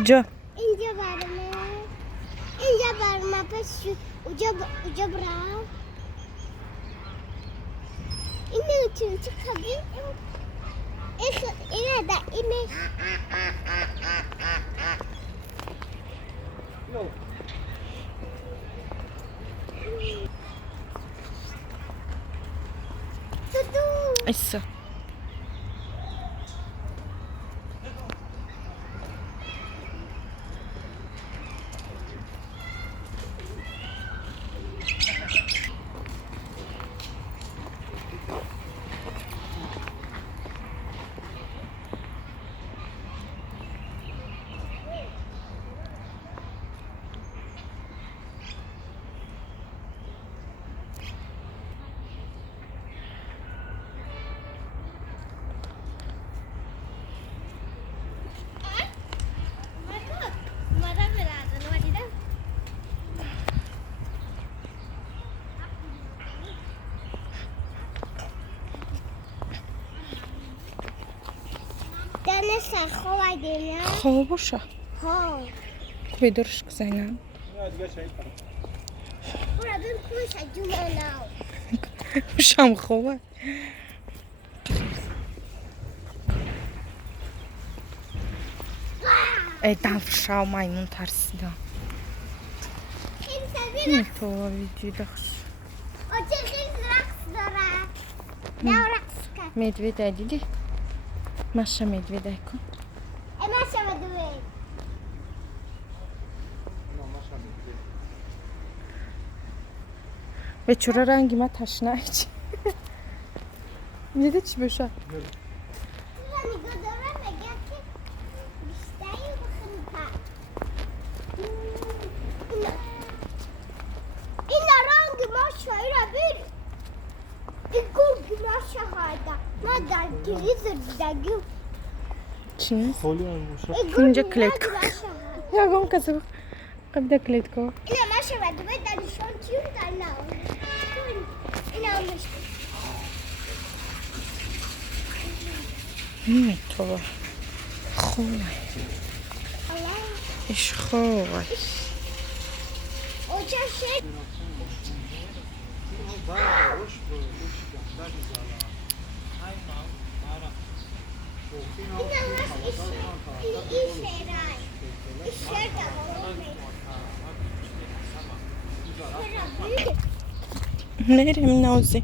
کجا؟ اینجا برمه. اینجا برمه پس اونجا برم. اینه چون خبی اینه دا اینه ایسا Dönüşler kolay geliyor. خواه باشه Ha. بیدارش که زینم Burada kuş acımalı. شم خوبه ای دفشا میمون ترسیدم Kimse این bir تو ویدیو دخش o çekil raks dara. Ne raks ka? медведя دیدی؟ مشه медведя کن Hemen şamadı. به چرا رنگی من تشنه چی؟ میده چی بشه؟ Hani gödürme gerçi. İşteyi bakın ta. İna rangi maşayla bir. İlk maşahada. Madem kilizir dagim. چی؟ İlk اینجا کلیت کن maşahada. یا گم کسو قبل کلیت کن İna maşahada ve danışan çiğ dalla. İna olmuştu. تو خوبه Allah. ایش خوبه O şey. نریم نازی